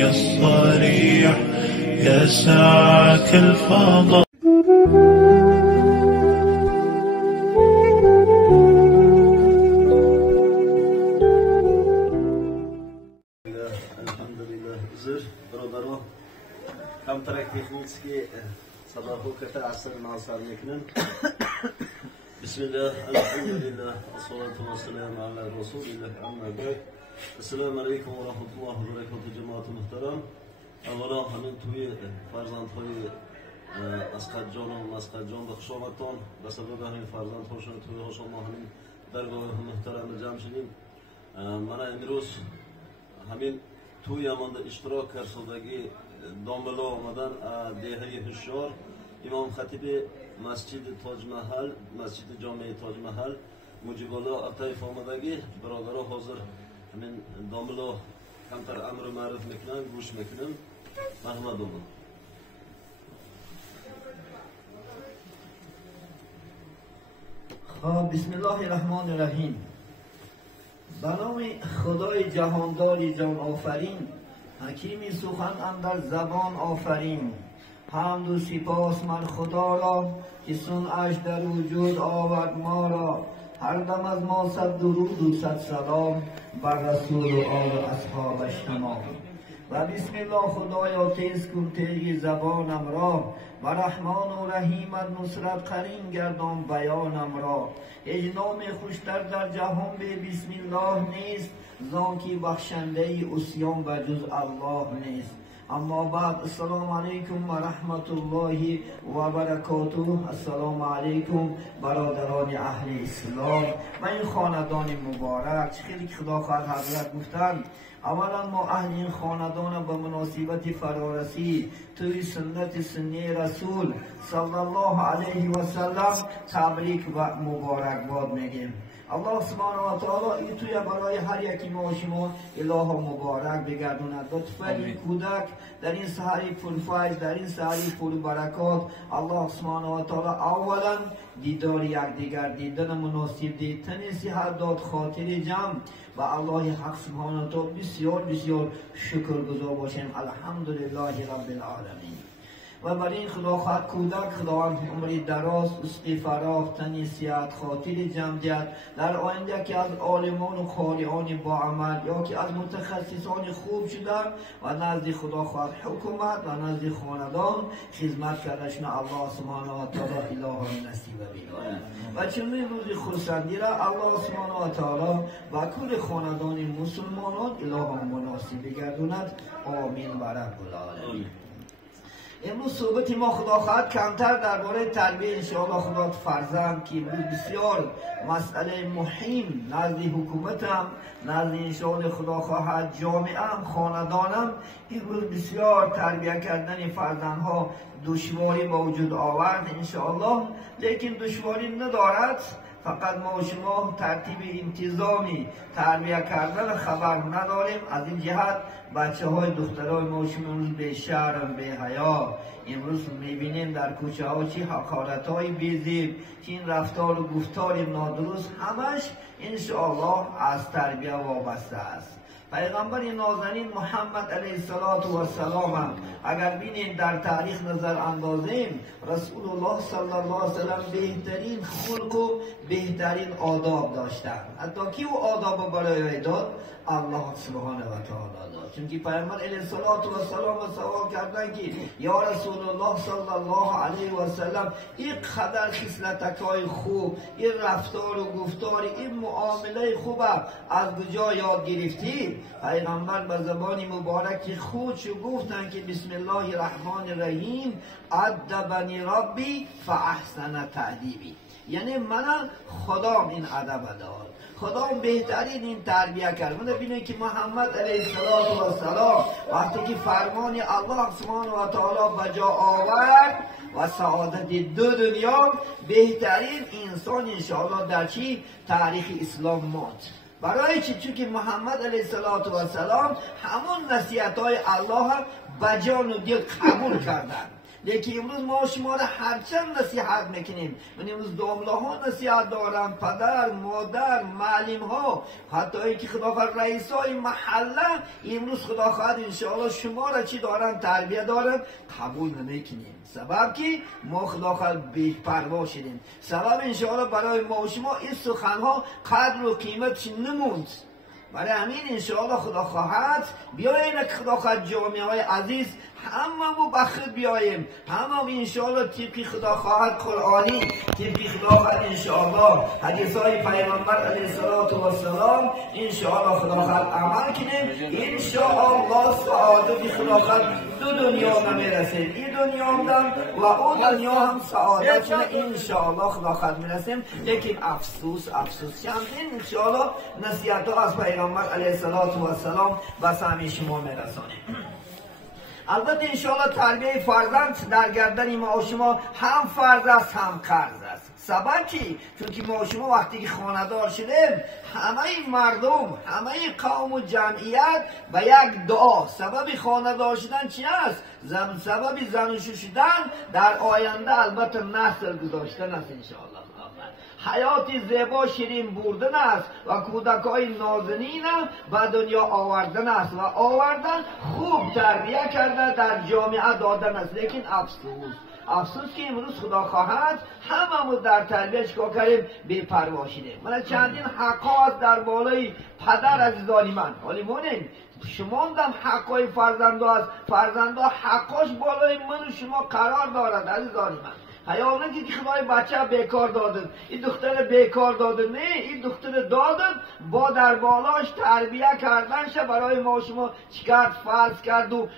يا الصريح يا ساعة الفضاء. Alhamdulillah, uzr, birodarlar. Kamtarak texnически sabahu kata asr nasar miknan. Bismillah, alhamdulillah, assalatu wassalamu ala rasulillah, amma ba'd. Assalomu alaykum va rahmatullohi va barakatuh, jamoat muhtaram. Avvalo hamon to'y farzandhoy Asqatjon va Masqatjon va xushomadton va sabab hamon farzandhoshon to'y xushomadning dargohi muhtaram jamshidin. Mana imroz همین توی امانده اشتراک کرسودگی داملا آمدن دهه هشیار امام خطیب مسجد تاج محل مسجد جامع تاج محل مجیبالا اتایف آمدگی برادرها حاضر همین داملا کمتر امر معروف میکنن گوش میکنن. محمد الله. خب بسم الله الرحمن الرحیم. به نام خدای جهانداری جان آفرین، حکیم سخن اندر زبان آفرین. حمد و سپاس من خدا را که صنعش در وجود آورد ما را. هر دم از ما صد درود و صد سلام بر رسول و آل اصحابش تمام. و بسم الله خدایا تیز کن تیغ زبانم را، و رحمان و رحیمت نصرت قرین گردان بیانم را. هیچ نام خوشتر در جهان به بسم الله نیست، زانکی بخشنده عصیان و جز الله نیست. اما بعد، السلام علیکم و رحمت الله و برکاته. السلام علیکم برادران اهل اسلام و این خاندان مبارک. خیلی خدا خواهد حضرت گفتند اولا ما اهل این خاندان به مناسبت فرارسی توی سنت سنی رسول صلی الله علیه و سلم تبریک و مبارکباد میگیم. الله سبحانه و تعالی این توی برای هر یکی ما و شما اله مبارک بگردوند. لطفاً این کودک در این سحری پرفیض، در این سحری پربرکات، الله سبحانه و تعالی اولا دیدار یکدیگر دیدن مناسب دید، تن صحت داد، خاطر جمع و الله حق سبحانه و تعالی بسیار بسیار شکرگزار باشیم. الحمدلله رب العالمین. و برای این خدا خواهد کودک خداوند عمری دراز، رزق فراخ، تنی صحت، خاطر جمعیت در آینده که از عالمان و قاریان با عمل یا که از متخصصان خوب شدن و نزد خدا خواهد حکومت و نزد خاندان خدمت کردشون الله سبحانه و تعالی اله نصیب بگیرد. و چنین روز خرسندی را الله سبحانه و تعالی و کل خاندان مسلمانان اله مناسب بگردوند. آمین و رب العالمین. امروز صحبت ما خدا خواهد کمتر درباره تربیت انشاءالله خدا فرزند که امروز بسیار مسئله مهم نزد حکومتم، نزد انشاءالله خدا خواهد جامعه خاندانم امروز بسیار تربیت کردن فرزندها دشواری با وجود آورد انشاءالله. لیکن دشواری ندارد، فقط ما و شما ترتیب انتظامی تربیت کردن خبر نداریم. از این جهت بچه های دخترای ما و شما امروز به شرم، به حیا امروز میبینیم در کوچه ها چی حقارت های بیزیب، چی این رفتار و گفتار نادرست، همش انشاءالله از تربیت وابسته است. پیغمبر نازنین محمد علیه السلام اگر بینیم در تاریخ نظر اندازیم، رسول الله صلی الله علیه وسلم بهترین خلق و بهترین آداب داشتند. حتی کی او آداب برای داد؟ الله سبحانه و تعالی داد. چونکه پیغمبر علیه السلام سوال کردن که یا رسول الله صلی الله علیه و سلم این قدر خصلت‌های خوب، این رفتار و گفتار، این معامله خوب از کجا یاد گرفتی؟ پیغمبر به زبان مبارک خودش گفتن که بسم الله الرحمن الرحیم ادبنی ربی فاحسن تأدیبی. یعنی من خدام این ادب داد، خدام بهترین این تربیت کرد. من ببینید که محمد علیه السلام وقتی که فرمان الله سبحانه و تعالی بجا آورد و سعادت دو دنیا، بهترین انسان انشاءالله در چی؟ تاریخ اسلام ماند. برای چی؟ چون که محمد علیه السلام همون نصیحت های الله بجان و دل قبول کردن. لیکن امروز ما شما را هرچند نصیحت میکنیم، من امروز دامله ها نصیحت دارم، پدر، مادر، معلم ها، حتی اینکه خداخواد رئیس های محله امروز خداخواد انشاءالله شما را چی دارن تربیه دارن قبول نمیکنیم. سبب که ما خداخواد بی‌پروا شدیم، سبب انشاءالله برای ما و شما این سخنها قدر و قیمتش نموند. برای همین انشاءالله خدا خواهد بیاییم که خدا خواهد جامعه های عزیز همه بخیر بیاییم، همه انشاءالله طبق خدا خواهد قرآنی، طبق خدا خواهد انشاءالله حدیث های پیغمبر علیه السلام انشاءالله خدا خواهد عمل کنیم. انشاءالله سعادت خدا خواهد دو دنیا نمیرسیم، این دنیا هم و اون دنیا هم سعادت انشاءالله خدا خواهد میرسیم. لیکن افسوس چندین انشاءالله نصیحت ها از پیغمبر علیه السلام بس همین شما میرسانیم. البته انشاءالله تربیه فرزند در گردن ما و شما هم فرض است هم قرض است. سبب چی؟ چون که ما و شما وقتی که خانه‌دار شدیم همه مردم، همه قوم و جمعیت به یک دعا سبب خانه‌دار شدن چی است؟ سبب زناشو شدن در آینده البته نسل گذاشتن است انشاءالله. حیات زیبا شیرین بردن است و کودکای نازنین به دنیا آوردن است و آوردن خوب تربیه کرده در جامعه دادن است. لیکن افسوس که امروز خدا خواهد هممون در تربیه چکار کردیم بی‌پروا شدیم. من چندین حقا است در بالای پدر عزیزانی من، ولی مونین شما هم حقای فرزندا است، فرزندا حقاش بالای من و شما قرار دارد عزیزانی من. حیال نگید که خدای بچه بیکار دادن، این دختر بیکار دادن، نه این دختر دادن با در بالاش تربیه کردنش برای ما شما چکرد فرض کرد و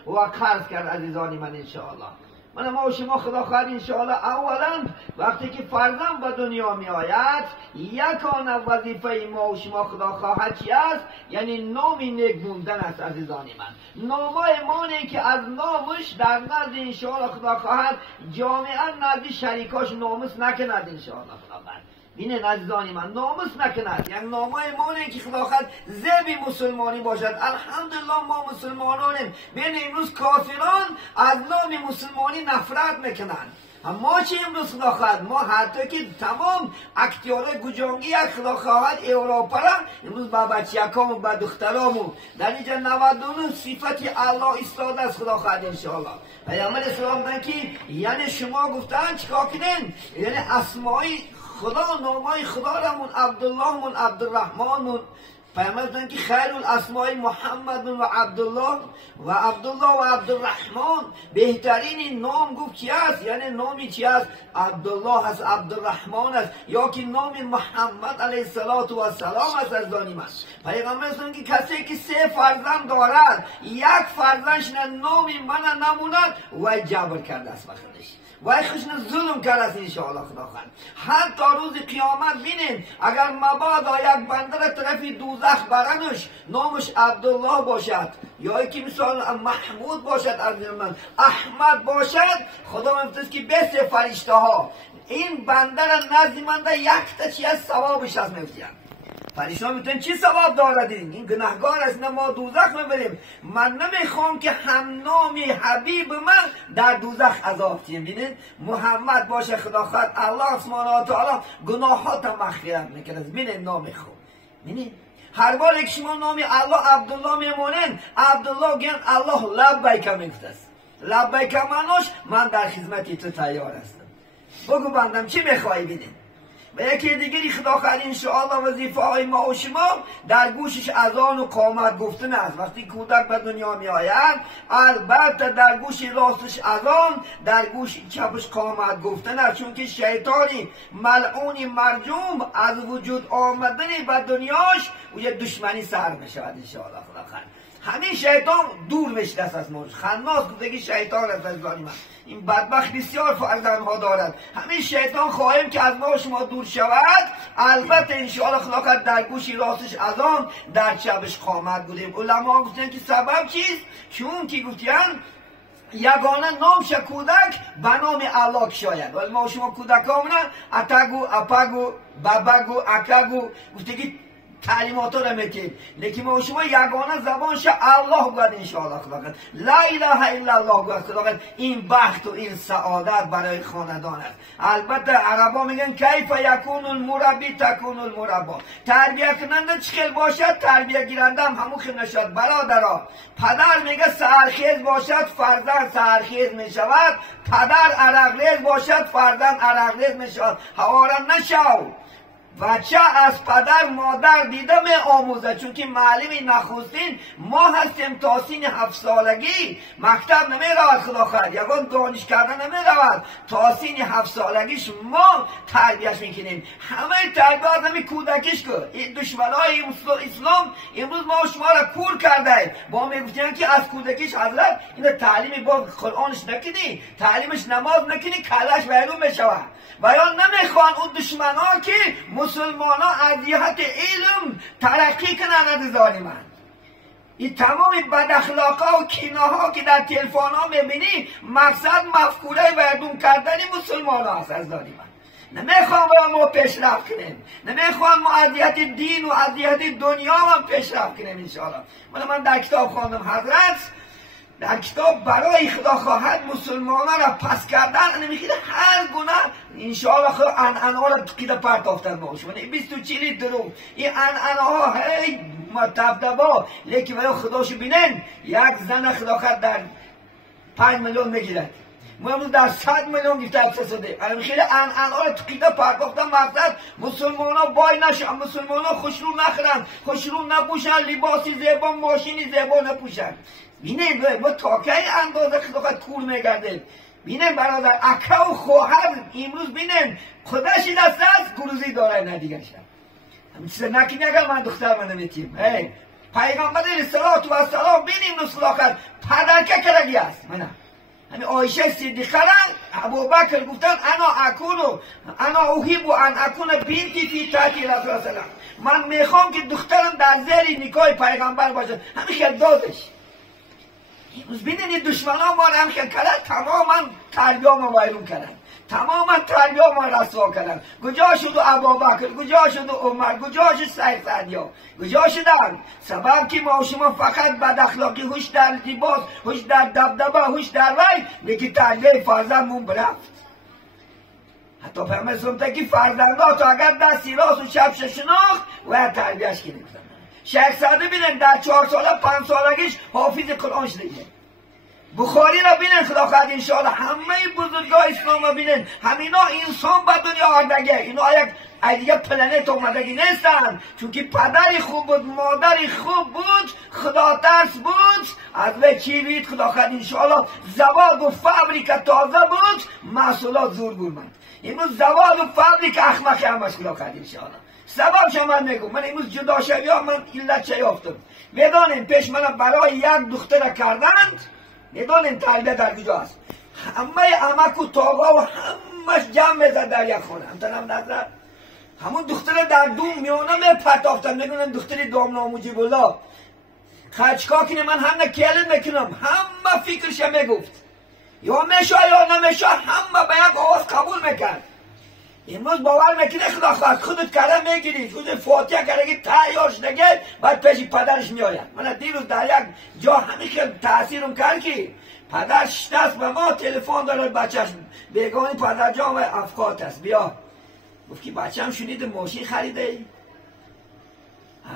قرض کرد عزیزانی من انشاءالله. من ما و شما خدا خواهد انشاءالله اولا وقتی که فرزند به دنیا می آید یکان وظیفه ما و شما خدا خواهد چی است؟ یعنی نامی نیک موندن است عزیزانی من. نامای مانه که از نامش در نزد انشاءالله خدا خواهد جامعه نزد شریکاش ناموس نکند انشاءالله خدا خواهد. بینه عزیزانی من ناموس نکند، یعنی نامای مانه که خدا خواهد زیب مسلمانی باشد. الحمدلله ما مسلمانانیم. بین امروز کافران از نام مسلمانی نفرت میکنند. ما چی امروز خدا خواهد؟ ما حتی که تمام اکتیار گجانگی یک خدا خواهد اروپا را امروز با بچیکام و با دخترامون در اینجا 99 صفت الله استاده است خدا خواهد انشاءالله. پیامبر اسلام میگن که یعنی شما گفتن چیکار کنین؟ یعنی اسمای خدا، نامای خدا رمون عبدالله مون عبدالرحمن مون. پیامبر میگن که خیر الاسماء محمد و عبدالله و عبدالرحمن، بهترین نام گفت کی است؟ یعنی نامی چی است؟ عبدالله است، عبدالرحمن است، یا که نام محمد علیه السلام است از دانی من. پیغمبر میگن که کسی که 3 فرزند دارد یک فرزندش نامی من نموند و جبر کرده است بخدش و خشن ظلم کرده است انشاءالله خدا خواهد. حتی روز قیامت بینیم اگر مبادا یک بنده را طرف دوزخ برنش نامش عبدالله باشد یا که مثال محمود باشد از من احمد باشد، خدا میفرست که بس فرشته ها این بنده را نزد من یک تا چی از ثوابش از میفتیم. فرشته میتونن چی ثواب دارد؟ این گناهگار است، نه ما دوزخ میبریم. من نمیخوام که هم نامی حبیب من در دوزخ عذاب تیم. بینید محمد باشه خدا خواهد الله سبحانه و تعالی گناهات مغفرت میکنه. بینید نام خوب، بینید هر بار که شما نامی الله عبدالله میمونین عبدالله گن الله لبیک میگفت. لبیک معناش من در خدمت تو تیار هستم. بگو بندم چی میخوای؟ بینید و یکی دیگری خدا خواهد انشاءالله وظیفه های ما و شما در گوشش اذان و قامت گفتن است. وقتی کودک به دنیا می آید البته در گوش راستش اذان، در گوش چپش قامت گفتن است، چون که شیطانی ملعونی مرجوم از وجود آمدنی به دنیاش و یه دشمنی سر می شود انشاءالله خدا خواهد. همین شیطان دور میشه دست از موج. خناس گفته که شیطان است از من. این بدبخت بسیار فرزندها دارد. همین شیطان خواهیم که از ما شما دور شود. البته انشاءالله خدا در گوشی راستش اذان، در چپش قامت بودیم. علما گفتن که سبب چیست؟ چون که گفتن یگانه نامش کودک به نام الله شاید. ولی ما شما کودکامونه اتگو، اپگو، بابگو، اکگو گفته که تعلیمات رو میتید، لیکن ما شما یگانه زبانش الله گوید انشاءالله خداوند، لا اله الا الله گوید خداوند. این بخت و این سعادت برای خاندان است. البته عربا میگن کیف یکون المربی تکون المربا، تربیت کننده چخیل باشد تربیت گیرنده هم همون خیل نشد. برادرها، پدر میگه سحرخیز باشد فرزند سحرخیز میشود، پدر عرقریز باشد فرزند عرقریز میشود. حوارا نشو، بچه از پدر مادر دیده می آموزه، چون که معلم نخستین ما هستیم. تا سین 7 سالگی مکتب نمی رود، خدا خواهد یکان دانش کردن نمی رود. تا سین 7 سالگیش ما تربیش میکنیم. همه تربیت نمی کودکیش که این دشمنای اسلام امروز ما شما را کور کرده، با میگفتیم که از کودکیش حضرت این تعلیم با قرآنش نکنی، تعلیمش نماز نکنی، کلش بیرون میشود. و یا نمیخوان اون دشمن ها که مسلمان ها از جهت علم ترقی کنن از ظالمان. این تمام بد اخلاقا و کیناها که در تلفن ها میبینی مقصد مفکوره وردون کردن مسلمان ها هست از ظالمان. نمیخوان ما پیشرفت کنیم، نمیخوان ما از جهت دین و از جهت دنیا هم پیشرفت کنیم انشاءالله. من در کتاب خواندم حضرت در کتاب برای خدا خواهد مسلمانان را پس کردن نمیخواد هر گونه انشاءالله خدا انعنا را قیده پرداختن باشون. 20-40 درو این انعنا ها هی دبدبا، لیکن برای خداشو بینن یک زن خدا خواهد در 5 میلیون میگیرد، ما امروز در 100 میلیون گیفته اقتصاده. خیلی انعنا را قیده پرداختن، مقصد مسلمان ها بای نشن، مسلمان ها خوشرو نخرن، خوشرو نپوشن، لباسی زیبا ماشینی زیبا نپوشن. بینه ما تا کی اندازه خدا کور میگرده. بینه برادر اکا و خواهر امروز بینه خودش دست از گروزی داره ندیگه شد. همین چیز نکنی اگر من دختر من نمیتیم. پیغمبر صلوات و سلام بینیم نسخلاخت پدر که کرگی است. من همین آیشه صدیقه را ابوبکر گفتن انا اوهیب ان اکون بینتی فی تحتی رسول الله. من میخوام که دخترم در زیر نکاح پیغمبر باشد. همین خیلی دادش. امروز بینید دشمن ها ما را هم کردن، تماما تربیه ما ویرون کردن، تماما تربیه ما رسوا کردن. کجا شد ابوبکر، کجا شد عمر، کجا شد سید سعدیا، کجا شدن؟ سبب که ما شما فقط بد اخلاقی، هوش در لباس، هوش در دبدبه، هوش در وی، لیکن تربیه فرزندمون برفت. حتی پیامبر اسلام که فرزندها تو اگر دستی راست و چپش شناخت و تربیهش کنید. شیخ سعدی بینن در 4 ساله 5 سالگیش حافظ قرآن شده. بخاری را بینن خدا خواهد انشاءالله. همه بزرگان اسلام را بینن، همینا انسان به دنیا آمدگه، اینا یک دیگه پلنت آمدگی نیستن، چون که پدری خوب بود، مادری خوب بود، خدا ترس بود، از وی چی بید خدا خواهد انشاءالله. زواد و فابریک تازه بود، محصولات زور گرمند. امروز زواد و فابریک اخمخی هم از خدا خواهد انشاءالله. سبب شما من میگم، من امروز جدا شوی ها من علت چه یافتم. میدانیم پیش من برای یک دختر کردند، میدانیم تربیت در کجا است. همه عمک و تاقا و همش جمع میزد در یک خانه. همتنم نظر همون دختر در دوم میانه میپرتافتن، میگونن دختری دامنا مجیب الله خرچکا کنه من هم نکیلت میکنم. همه فکرش میگفت یا میشه یا نمیشه، همه به یک آواز قبول میکرد. امروز باور میکنه خدا خواهد خودت کلم میگیری، خودت فاتحه کرده تایاش نگه بعد پیش پدرش میآید. من دیروز در یک جا همین که تاثیرم کرد که پدرش دست به ما تلفن داره، بچهش بیگانی پدر جان و افقات است، بیا گفت که بچه هم شنید ماشین خریده ای؟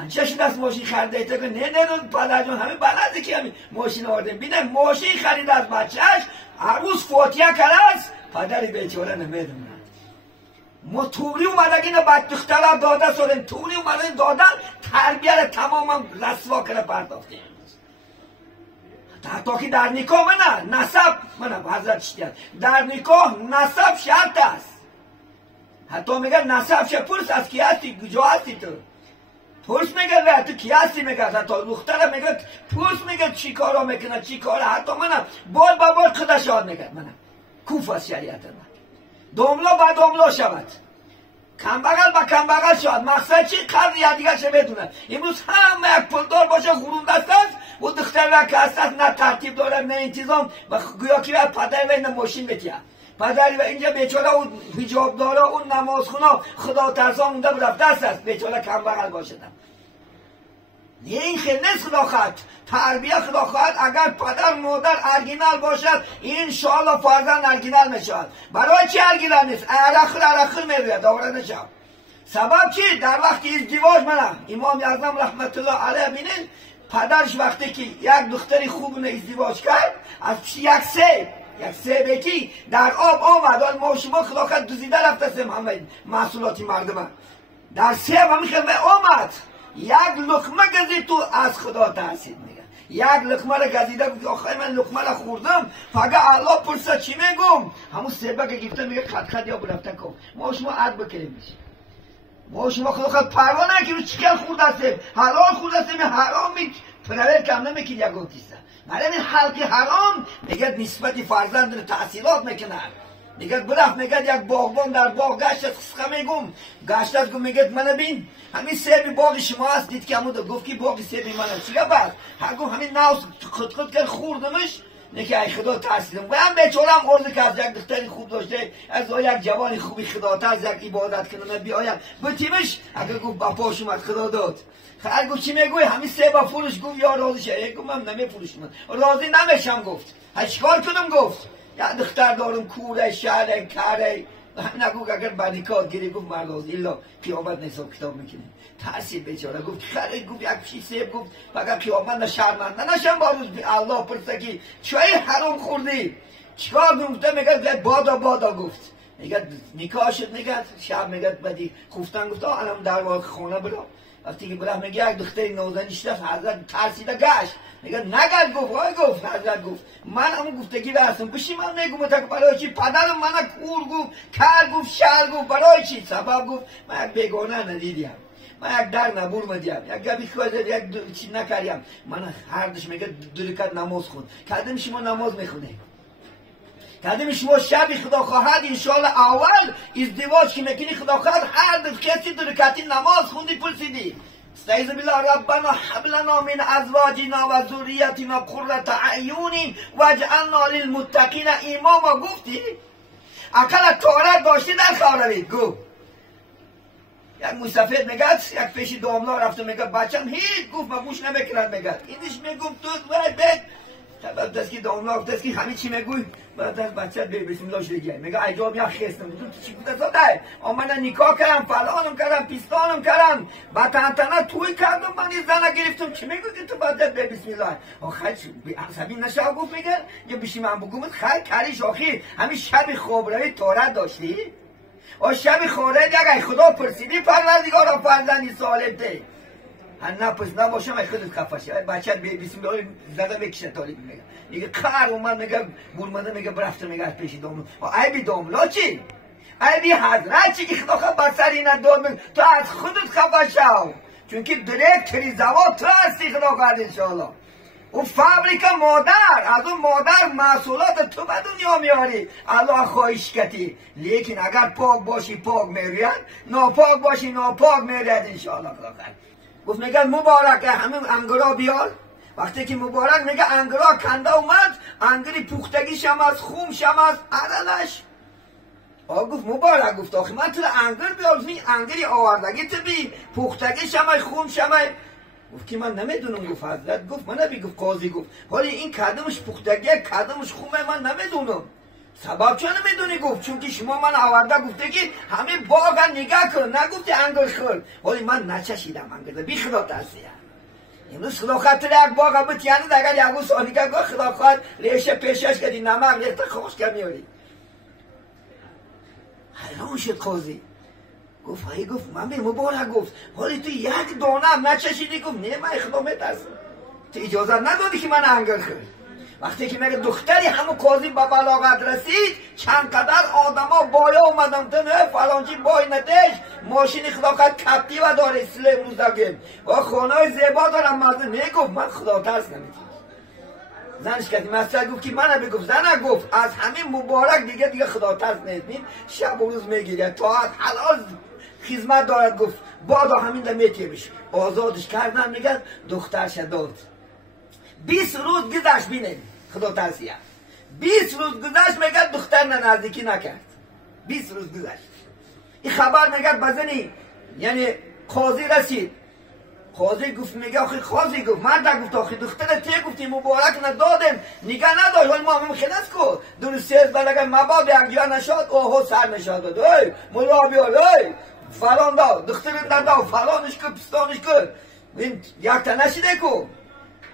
چه شد از ماشین خریده؟ تا که نه پدر جان همین بلده که همین ماشین آورده. بینه ماشین خریده از بچهش، هر روز فاتحه کرده است، پدری بیچاره نمیدونه. ما توری اومدن اینه بعد دخترها داده سرن، توری اومدن دادن تربیه را تماما رسوا کنه پرداخته. حتی که در نکاح منه نسب منه حضرت شدید در نکاح نسب شرط است. حتی میگه نسب شه پرس از کی هستی، کجا هستی تو؟ پرس میگه تو کی هستی، میگه حتی دختره میگه پرس میگه چی کارا میکنه چی کاره. حتی منه بار با بار خودشان میگه منه کوف از شریعت من دوملا با دوملا شود، کمبغل با کمبغل شود. مقصد چی؟ قدر یا دیگر چه بدونه. امروز همه یک پولدار باشه غرور دست است و دختر و که هست نه ترتیب داره نه انتظام و گویا که پدر و این ماشین بتیه پدری و اینجا بیچاره و حجاب داره و نماز خونه خدا ترسا مونده بود دست است بیچاره کمبغل باشدن. نه این خیلی نیست خدا خواهد. تربیه خدا خواهد اگر پدر مادر ارگینال باشد انشاءالله فرزند ارگینال میشود. برای چی ارگینال نیست؟ عرقل میروید داوره نشد. سبب چی؟ در وقتی ازدواج منم امام اعظم رحمت الله علیه بینید پدرش وقتی که یک دختری خوب ازدواج کرد از یک سه بیتی در آب آمد و ما شما خدا خواهد دوزیده رفته سه محمد محصولاتی مردم در سه همین خیلی آمد یک لقمه گزید تو از خدا ترسید میگه یک لقمه را گزیده گفت آخه من لقمه را خوردم فقط الله پرسه چی میگم همون سیبه که گفته میگه خط یا برفته کن ما شما عد بکنیم میشه ما شما خدا خواهد پروا نکنیم چیکار خورده هستیم حلال خورده هستیم حرام پنویر کم نمیکنی یک گوتیسته برای این حلقی حرام میگه نسبت فرزند رو تحصیلات میکنه میگه برفت میگه یک باغبان در باغ گشت خسخه میگم گشت از گم میگه منو بین همین سیب باغ شما هست دید که همون گفت که باغ سیب منو چیگه بس هر گفت همین ناس خود کرد خوردمش نکه ای خدا تحصیلم و هم بیچارم عرض که از یک دختری خوب داشته از یک جوانی خوبی خدا تا از یک عبادت کنه بیاید بتیمش اگر گفت با پاش اومد خدا داد خیلی گفت چی میگوی همین سیبا فروش گفت یا راضی شه گفت من نمیفروشم راضی نمیشم گفت چیکار کنم گفت یا دختر دارم کوره شهره کاره همین نگو اگر بنیکار گیری گفت من راضی الا قیامت نصاب کتاب میکنه ترسید بیچاره گفت خیلی گفت یک پیش سیب گفت فقط قیامت شرمنده نشم با روز الله پرسه که چای حرام خوردی چیکار گفته میگه بادا گفت میگه نکاح شد میگه شب میگه بدی خفتن گفت الان در واقع خونه برو وقتی که برم میگه یک دختری نازنیش رفت حضرت ترسیده گشت میگه نگرد گفت وای گفت حضرت گفت من همون گفتگی برسم بشی من نگم تک برای چی پدرم من کور گفت کر گفت شر گفت برای چی سبب گفت من یک بیگانه ندیدیم من یک در نبور مدیم یک گبی خواهد یک چی نکریم من هر دش میگه درکت نماز خون کردم شما نماز میخونه کردیم شما شبی خدا خواهد انشاءالله اول ازدواج که میکنی خدا خواهد هر دو کسی دو رکعتی نماز خوندی پرسیدی استعیذ بالله ربنا هب لنا من ازواجنا و ذریتنا قرة اعین واجعلنا للمتقین اماما گفتی اکل تورات داشتی در خواهد گفت یک مسافر میگه یک پیش داملا رفته میگه بچم هیچ گفت ما گوش نمیکنن میگه اینش میگم تو باید بعد دست که داملا دست که همین چی میگوی بعد از بچه به بسم الله شده میگه عجب یا خستم تو چی بوده زاده من نکاح کردم فلانم کردم پیستانم کردم بعد تنها توی کردم من این زنه گرفتم چی میگوی که تو بعد به بسم الله آخر عصبی نشه گفت میگه یه بشی من بگم خیر کاریش آخر همین شب خواب روی تورات داشتی و شب خوره دیگه خدا پرسیدی پروردگارا فرزندی سالم ده نه پس نباشم ای خودت خفه شه بچه بسم الله زده بکشه طالب میگه کار اومد میگه بولمنده میگه برفته میگه از پیش داملا و عیبی داملا چی عیبی حضرت چی که خدا خب بسری نداد تو از خودت خفه شو چون که دریکتری زواد تو هستی خدا کرد انشاءالله او فابریکا مادر از اون مادر محصولات تو به دنیا میاری الله خواهش کتی لیکن اگر پاک باشی پاک میرید ناپاک باشی ناپاک میرید انشاءالله خدا کرد گفت میگه مبارک همین انگرا بیار وقتی که مبارک میگه انگرا کنده اومد انگری پختگیش هم از خومش هم از عدلش گفت مبارک گفت آخی من تو انگر بیار انگری آوردگی تو بی پختگیش هم خومش هم گفت که من نمیدونم گفت حضرت گفت من نبی گفت قاضی گفت حالی این کدمش پختگی کدمش خومه من نمیدونم سبب چون نمیدونی گفت چون که شما من آورده گفته که همه باغ نگاه کن نگفتی انگل خور ولی من نچشیدم انگل بی خدا ترسیه امروز خدا خاطر یک باغ بتیانه اگر یکو سالی که گفت خدا خواهد ریشه پیشش کردی نمک ریخته خوش که میاری حیران شد قاضی گفت هایی گفت من به مبارک گفت حالی تو یک دانه نچشیدی گفت نه من خدا میترسم تو اجازه ندادی که من انگل خور وقتی که میگه دختری همون قاضی به بلاغت رسید چند قدر آدما بایا اومدن تو نه فلانچی بای نتش ماشین خدا خواهد کپی و داره سله امروز دارم و خانه های زیبا دارم مردم میگفت من خدا ترس نمیکنم زنش کردی مسئله گفت که من بگفت زنه گفت از همین مبارک دیگه خدا ترس نیستیم شب و روز میگیره تا حلال خدمت دارد گفت بادا همین ده میتیمش آزادش کردن میگه دخترش داد 20 روز گذشت بینید خدا ترسیه 20 روز گذشت میگه دختر نزدیکی نکرد 20 روز گذشت این خبر میگه بزنی یعنی قاضی رسید قاضی گفت میگه آخه قاضی گفت مرد گفت آخه دختر تی گفتی مبارک ندادم نگه نداشت ولی ما هم خلاص کو درست از اگر مباد یک جا نشاد اوه سر نشاد ای مولا بیا ای فلان دا دختر دا فلانش کو پستانش کو این یک تا نشیده کو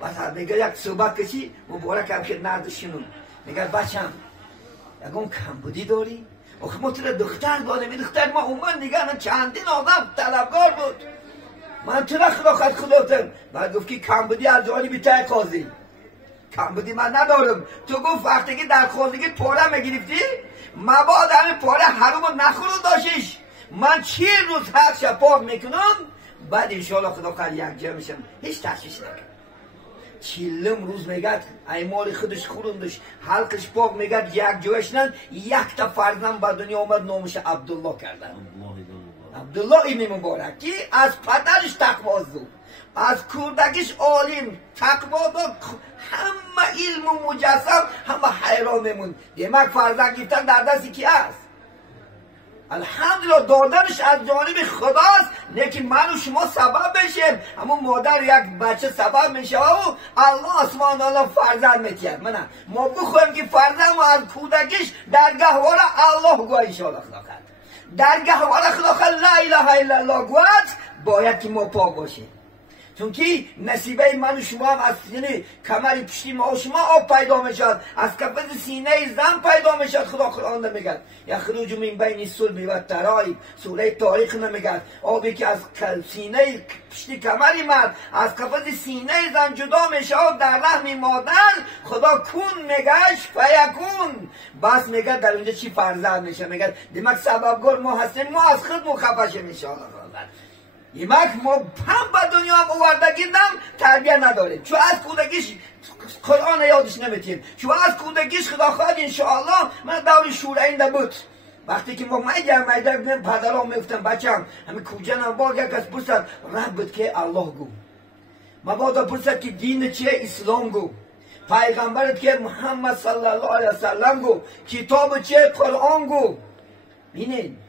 بعد میگه یک صحبت کشی مبارک هم که نردشونون میگه بچم یکم کمبودی داری آخه ما تو دختر دادم این دختر ما اومد نگه چندین آدم طلبگار بود من تو را خداتم بعد گفت که کمبودی از جانب تای قاضی کمبودی من ندارم تو گفت وقتی که در قاضی پاره میگرفتی مباد همه پاره حروم نخورو داشتیش من 40 روز هر شب پاک میکنم بعد انشاءالله خدا خواهد یک جا میشم هیچ تشویش نکن 40 روز میگد ایمال خودش خوروندش حلقش پاک میگد یک جایش نن یک تا فرزند به دنیا آمد نامش عبدالله کردن عبدالله این مبارکی از پدرش تقوا زد از کودکش عالم تقوا داد همه علم و مجسم همه حیران میمون دیمک فرزند گرفتن در دستی کی است الحمدلله دادنش از جانب خداست نه که من و شما سبب بشیم اما مادر یک بچه سبب میشه و الله اسمان الله فرزند میتید منه ما بخوایم که فرزند ما از کودکش در گهواره الله گوه انشاءالله خدا کرد در گهواره خدا کرد لا اله الا الله گوهد باید که ما پاک باشیم چون که نصیبه من و شما هم از سینه کمر پشتی ما و شما آب پیدا میشد از کفز سینه زن پیدا میشد خدا قرآن میگد یخرج من بین الصلب و الترائب سوره تاریخ نمیگد آبی که از سینه پشتی کمری مرد از کفز سینه زن جدا میشد در رحم مادر خدا کون میگش فیکون بس میگد در اونجا چی فرزند میشه میگد دیمک سببگار ما هستیم ما از خود مخفشه میشه ایمک ما هم به دنیا هم اووردگیدم تربیه نداریم چون از کودکیش قرآن یادش نمیتیم چون از کودکیش خدا خواهد انشاءالله من دور شورینده بود وقتی که ما میدر پدرام میفتم بچم همه کوجنم با یک کس پرسد رب بود که الله گو مبادا پرسد که دین چیه اسلام گو پیغمبرت که محمد صلی الله علیه وسلم گو کتاب چیه قرآن گو بینید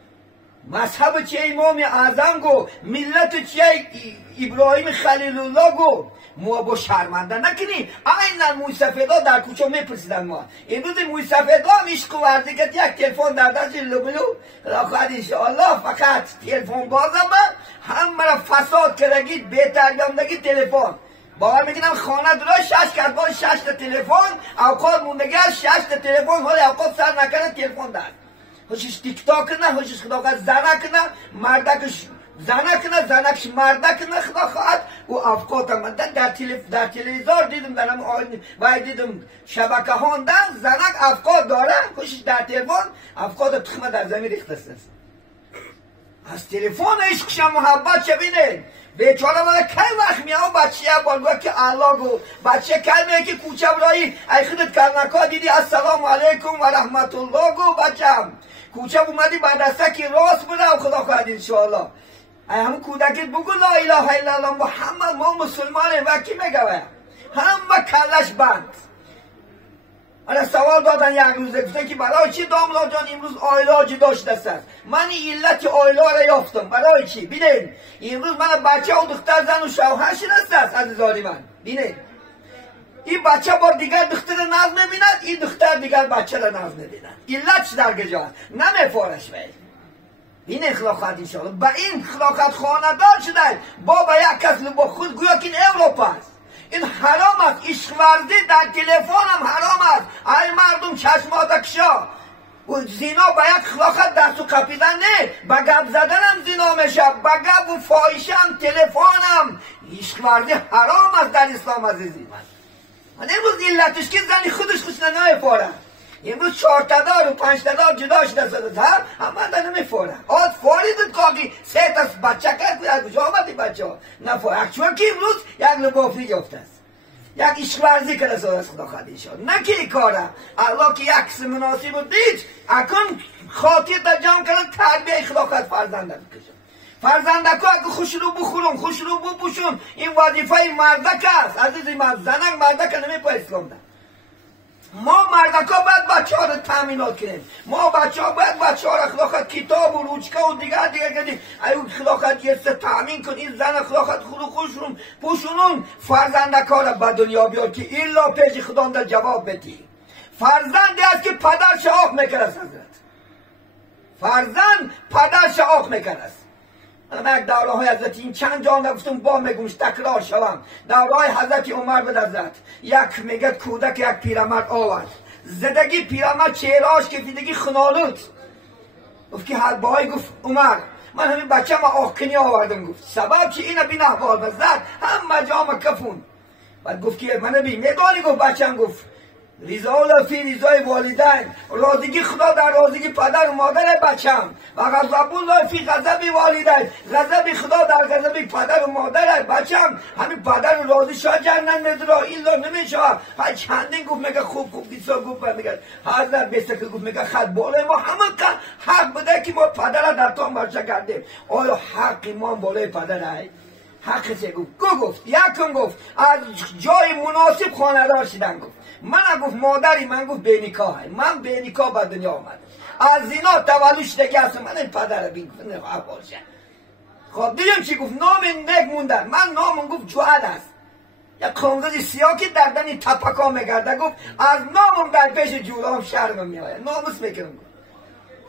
مذهب چیه امام اعظم گو ملت چیه ابراهیم خلیل الله گو ما با شرمنده نکنی عینا موی سفیدا در کوچه میپرسیدن ما امروز موی سفیدا هم عشق و ورزی که یک تلفن در دست لبلو خواهد انشاءالله فقط تلفن بازم همه را فساد کردگید بهترگم نگید تلفن باور میکنم خانه درای 6 کرد باید 6 تا تلفن اوقات موندگی از 6 تا تلفن حالا اوقات سر نکنه تلفن دار خوشش تیک تاک نه خوشش خدا خواهد زنک نه مردکش زنک نه زنکش مردک نه خدا خواهد و افقات هم در تلویزار دیدم در هم آین باید دیدم شبکه هاندن زنک افقات داره خوشش در تلفن افقات تخمه در زمین ریخته است از تلفن عشقش محبت چه بینه بیچاره ولی کی وقت میام بچه بالگوه که الله گو بچه کلمه که کوچه برایی ای خودت کلمکا دیدی السلام علیکم و رحمت الله گو بچم کوچه اومدی بعد دسته که راست بوده و خدا خواهد انشاءالله ای همون کودکت بگو لا اله الا الله محمد ما مسلمانیم و کی میگوه همه کلش بند آره سوال دادن یک روزه گفتن که برای چی داملا جان امروز آیلاجی داشته است من علت آیلا را یافتم برای چی بینید امروز من بچه و دختر زن و شوهر شناسته است عزیزانی من بینید این بچه بار دیگر دختر ناز میبیند این دختر دیگر بچه را ناز میبیند علت چی در گجاست نمیفارش وید این اخلاقات انشاءالله با این اخلاقات خاندار شده با یک کس با خود گویا که این اروپا است این حرام است عشق ورزی در تلفن هم حرام است ای مردم چشمات کشا و زنا با یک اخلاقات دست و کپیدن نه با گپ زدن هم زنا میشه با گپ و فاحشه هم تلفن هم عشق ورزی حرام است در اسلام عزیزی من امروز علتش که زنی خودش خوش نمیفاره امروز 4 تا دار و 5 تا دار جدا شده سده همه در نمیفاره آد فاریدت کاقی 3 تا بچه کرد از کجا آمدی بچه ها نفاره چون که امروز یک لبافی یافته است یک عشق ورزی کرده ساده از خدا خواهد شد نه که این کاره الله که یک کس مناسب دید اکن خاطر در جمع کردن تربیه خدا خواهد فرزنده بکشن فرزندکو اگه خوش رو بخورم خوش رو بپوشم این وظیفه مردک است عزیزی من زنک مردک نمی پا اسلام ده ما مردکا باید بچه ها رو تامینات کنیم. ما بچه ها باید بچه ها رو خلاقت کتاب و روچکه و دیگر کنیم. ایو خلاقت یه سه تامین کن. این زن خلاقت خوشون پوشونون فرزندکا رو به دنیا بیار که ایلا پیش خدا در جواب بدی. فرزندی است که پدرش آق میکرد حضرت. فرزند پدرش آق میکرد. من یک دوره های حضرت این چند جا نگفتم با میگوش تکرار شوم. دوره های حضرت عمر به حضرت یک میگد کودک یک پیرمرد آورد زدگی پیرمرد چهراش کفیدگی خنالود گفت که هر بای گفت عمر من همین بچه ما آخکنی آوردم گفت سبب چی اینه بین احوال بزد همه جامع کفون بعد گفت که من بی میدانی گفت بچه هم گفت رضا فی رضای والدین راضیگی خدا در راضیگی پدر و مادر بچم و غضب الله فی غضب والدین غضب خدا در غضب پدر و مادر بچم همین پدر راضی شاه جنت ندرا ایلا نمیشه ها چندین گفت میگه خوب بیسا گفت میگه حضرت بیسته که گفت میگه خط بالای ما همه حق بده که ما پدر در تو مرچه کردیم آیا حق ما بالای پدر های حق چه گفت یکم گفت از جای مناسب خانه‌دار شدن گفت من گفت مادری من گفت بینیکاه من بینیکاه به دنیا آمد از زنا تولد شدگی هستم من این پدر بین نخواه باشه خب دیدیم چی گفت نام نگ موندن من نامم گفت جواد است یک کنگز سیاه که در دنی تپکا میگرده گفت از نامم در پیش جورام شرمم میآید ناموس میکنم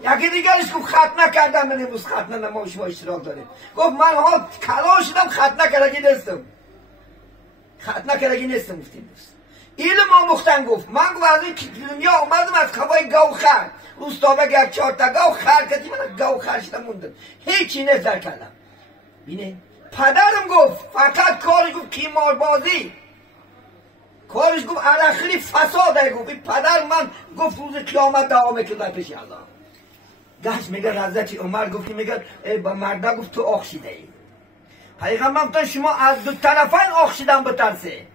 یکی دیگرش گفت خط نکردم من امروز خط نما شما اشتراک داریم گفت من ها کلا شدم خط نکردگی نیستم خط نکردگی نیستم گفتیم ایل ما مختن گفت من گفت از این دنیا اومدم از خواه گوخر روستابه یک 4 تا گوخر کردی من گوخر شدم موندم هیچی نظر کردم بینه پدرم گفت فقط کارش گفت کیمار بازی کارش گفت الاخری فساده گفت پدر من گفت روز قیامت دوامه که در پیش الله گشت میگه حضرت عمر گفت میگه با مرده گفت تو آخشیده ای پیغمبر گفت شما از دو طرفین آخشیدن بترسه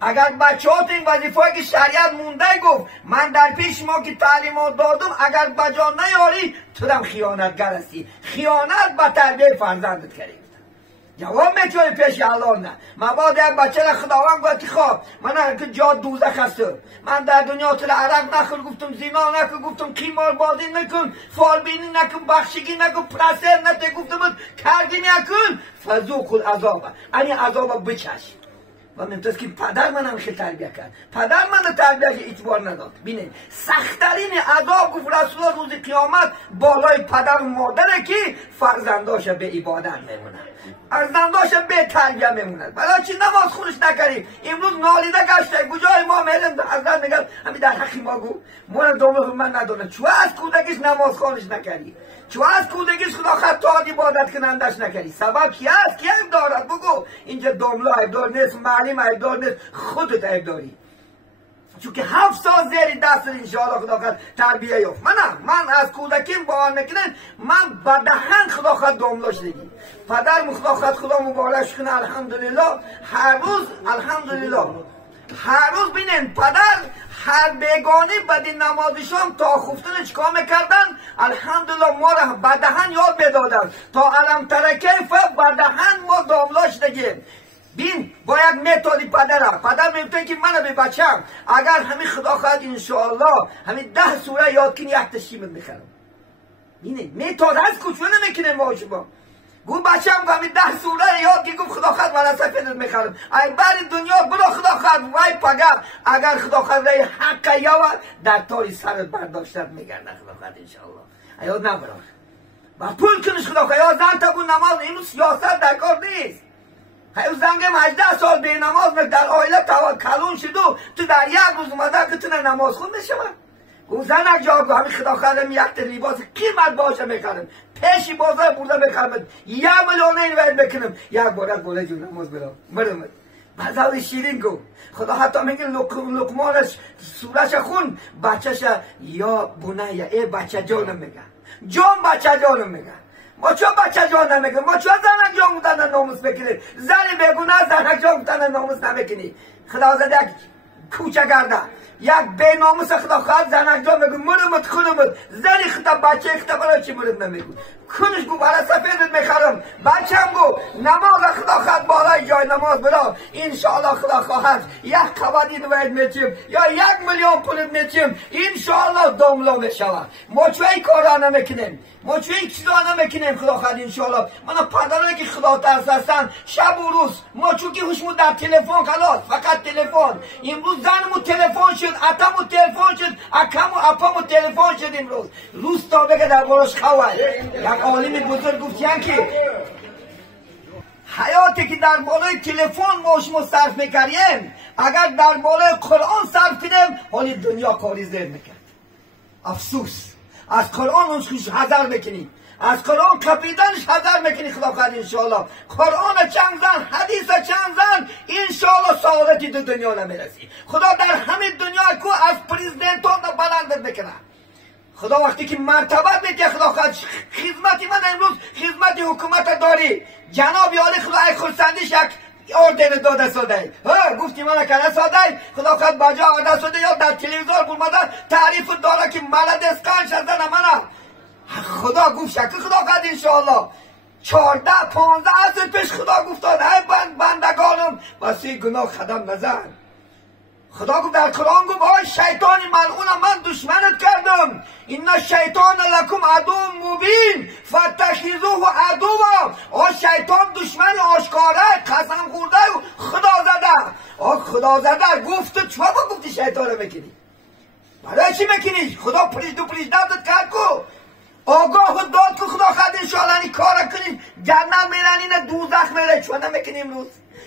اگر بچه‌هات این وظیفه‌ای که شریعت مونده گفت من در پیش ما که تعلیمات دادم اگر بجا نیاری تو هم خیانتگر هستی خیانت به تربیت فرزندت کردی جواب میتونی پیش الله نه مبادا یک بچه را خداوند گفتی خواب من هرکه جا دوزخ هستم من در دنیا تو عرق نخور گفتم زنا نکن گفتم قیمار بازی نکن فالبینی نکن بخشگی نکن پرسر نته گفتم کرگی نکن فذوق العذاب این عذاب بچش و ممتاز که پدر منم خیلی تربیه کرد پدر من تربیه که اعتبار نداد بینه سختترین عذاب گفت رسول الله روز قیامت بالای پدر و مادره که فرزنداش به عبادت میمونه فرزنداش به تربیه میمونه برای چی نماز خونش نکردیم امروز نالیده گشته کجای ما میلم حضرت میگن همین در حقی ما گو من دومه من ندونه چو از کودکیش نماز خونش نکردی چو از کودکیش خدا خطاعت عبادت کنندش نکردی سبب کی است کی عیب دارد بگو اینجا دوملا عیب دار نیست معلم عیب دار نیست خودت عیب داری چون که 7 سال زیر دست انشاءالله خدا خد تربیه یافت من از کودکیم باور نکنن من به دهن خدا خد دوملا شدگی پدرم خدا خد خدا مبارک کنه الحمدلله هر روز الحمدلله هر روز بینین پدر هر بیگانی بدین نمازشان تا خفتن چکار میکردن الحمدلله ما را به دهن یاد میدادن تا علم ترکیف به دهن ما دوملا شدگیم بین با یک متدی پدر میگه که من به بچم اگر همین خدا خواهد انشاءالله همین 10 سوره یاد کنی یک تشیمت میخرم بینه متد از کجا نمیکنه ما شما گو بچم همین 10 سوره یاد که گفت خدا خواهد ولا سفیدت میخرم ای بر دنیا برو خدا خواهد وای پگم اگر خدا خواهد رای حق یاود در تاری سرت برداشتت میگرده خدا خواهد انشاءالله ایاد نبرا با پول کنش خدا خواهد یا زن تا بود نماز اینو سیاست در کار نیست هیو زنگم 18 سال به نماز در آیله کلون شدو تو در یک روز اومده که تو نماز خود میشه گو زنک جا گو همین خدا خواهدم یک تا لباس قیمت باشه میخرم پیشی بازار برده میخرم 1 میلیون این وید بکنم یک بارت گوله جو نماز برم بزاوی شیرین گو خدا حتی میگه لقمانش سورش خون بچهش یا بونه یا ای بچه جانم میگه جان بچه جانم میگه ما چون بچه جان نمیگه ما چون زنک جان بودن ناموس بکنی زنی بگونه زنک جان بودن ناموس نمیکنی خدا زده یک کوچه گرده یک به ناموس خدا خواهد زنک جان بگو مرمت خونمت زنی خدا بچه خدا برای چی مرد نمیگو کنش گو برای سفیدت میخرم بچم گو نماز خدا خد بالای جای نماز برا انشاءالله خدا خواهد یک قوادی دوید میتیم یا 1 میلیون پولت میتیم انشاءالله دوملا میشود ما چوی کارا نمیکنیم ما چوی چیزا نمیکنیم خدا خواهد انشاءالله من پدرایی که خدا ترس هستن شب و روز ما چون که خوشمون در تلفن خلاص فقط تلفن امروز زنمو تلفن شد اتمو تلفن شد اکمو اپامو تلفن شد امروز روز تا بگه در برش خواه یک عالم بزرگ گفتیم که حیاتی که در بالای تلفن ما شما صرف میکردیم اگر در بالای قرآن صرف کنیم حالی دنیا کاری زیر میکرد افسوس از قرآن اونش حذر میکنیم از قرآن کپیدنش حذر میکنی خدا خواهد انشاءالله قرآن چند زن حدیث چند زن انشاءالله سعادتی دو دنیا نمیرسی خدا در همه دنیا کو از پریزیدنتون بلند میکنه خدا وقتی که مرتبت میده خدا خواهد خدمتی من امروز خدمت حکومت داری جناب عالی خدا ای خورسندیش یک اوردر داده ساده گفتی من کنه ساده خدا خواهد بجا آده ساده یا در تلویزیون برمده تعریف داره که ملد اسکان شدن منه خدا گفت شکل خدا خواهد انشاءالله 14 15 عصر پیش خدا گفتاد ای بندگانم واسه گناه خدم نزن خدا گفت در قرآن گفت آی شیطان ملعون من دشمنت کردم این شیطان لکم عدو مبین فتخذوه عدوا آی شیطان دشمن آشکاره قسم خورده و خدا زده خدا زده گفت چرا گفتی شیطان رو بکنی برای چی بکنی خدا پریش دادت کرد کو آگاه داد که خدا خواهد انشاءالله این کار کنیم جنت میرن این دوزخ میره چون نمیکنیم روز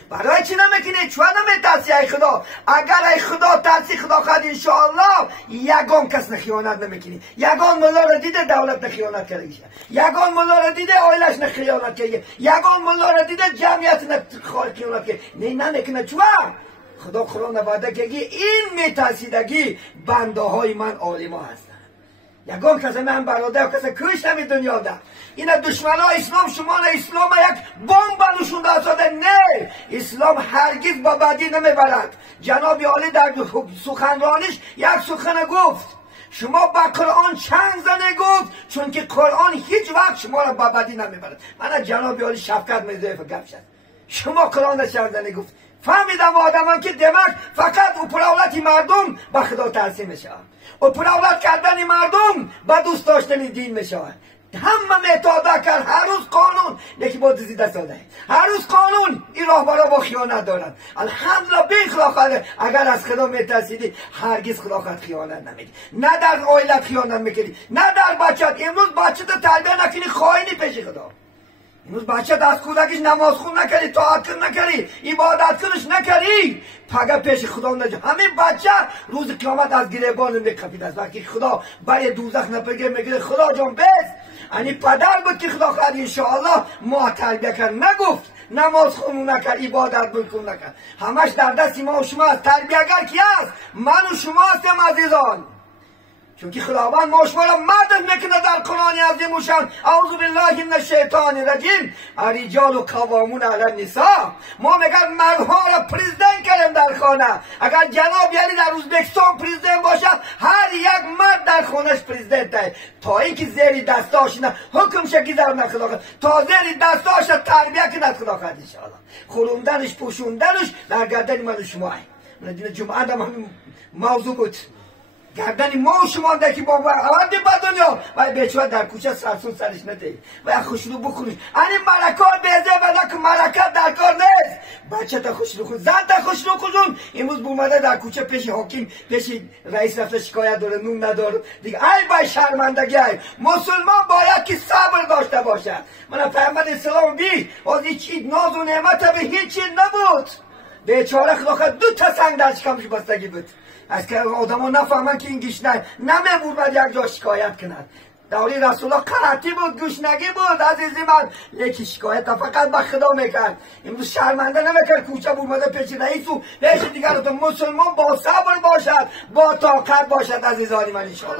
برای چی نمیکنی چون نمیترسی ای خدا اگر ای خدا ترسی خدا خواهد انشاءالله یگان کس نخیانت نمیکنی یگان ملا را دیده دولت نخیانت کرده یگان ملا را دیده آیلش نخیانت کرده یگان ملا را دیده جمعیت نخیانت کرده نه نکنه چون خدا قرآن وعده که این میترسیدگی بنده های من عالما هستن یگان کسی من برادر کسی کش نمی دنیا ده این دشمن ها اسلام شما اسلام یک بمب نشونده اصاده نه اسلام هرگز با بدی نمیبرد جناب عالی در سخنرانیش یک سخن گفت شما با قرآن چند زنه گفت چون که قرآن هیچ وقت شما را با بدی نمیبرد من جناب عالی شفقت میزه گپ شد شما قرآن چند زنه گفت فهمیدم آدمان که دمک فقط اپراولتی مردم با خدا ترسی میشه اپراولت کردن مردم با دوست داشتن دین میشه همه متادا کرد هر روز قانون یکی با دزدیده ساده هر روز قانون این راهبرا با خیانت دارن الحمدلله بی خدا اگر از خدا میترسیدی هرگز خدا خود خیانت نمیکنی نه در عائلت خیانت میکنی نه در بچت امروز بچت تربیت نکنی خائنی پیش خدا امروز بچه از کودکش نماز خون نکردی طاعت نکردی عبادت کنش نکردی پگه پیش خدا نجا همین بچه روز قیامت از گریبان میکپید است وقتی خدا برای دوزخ نپگه میگه خدا جان بس یعنی پدر بود که خدا خواهد انشاءالله ما تربیه کرد نگفت نماز خون نکرد عبادت بکن نکرد همش در دست ما و شما است تربیه‌گر کی است من و شما هستیم عزیزان چون که خداوند ما شما را مدح میکنه در قرآن عظیم و شان اعوذ بالله من الشیطان الرجیم الرجال قوامون علی النساء ما میگن مردها را پریزیدنت کردیم در خانه اگر جناب یعنی در ازبکستان پریزیدنت باشد هر یک مرد در خانهش پریزیدنت تا اینکه زیر دستاش نه حکم شکی در نخدا تا زیر دستاش تربیه کند خدا خواهد ان شاء الله خوروندنش پوشوندنش در گردن من و شما من جمعه هم موضوع بود گردن ما و شما در که بابا آدی با دنیا و بیچاره در کوچه سرسون سرش نده و خوشلو بخونش این ملکات بیزه بده که ملکات در کار نیست بچه تا خوشلو خون زن تا خوشلو خون امروز بومده در کوچه پیش حاکم پیش رئیس رفته شکایت داره نون نداره دیگه ای با شرمندگی ای مسلمان باید که صبر داشته باشه من پیامبر اسلام بی از هیچ ناز و نعمت به هیچ چیز نبود بیچاره خدا دو تا سنگ در شکمش بستگی بود از که آدم ها نفهمن که این گشنه نمیبود باید یک جا شکایت کند دوری رسول الله قحطی بود گشنگی بود عزیزی من یکی شکایت فقط با خدا میکرد امروز شرمنده نمیکرد کوچه بومده پیش رئیس و پیش دیگر مسلمان با صبر باشد با طاقت باشد عزیزانی من انشاءالله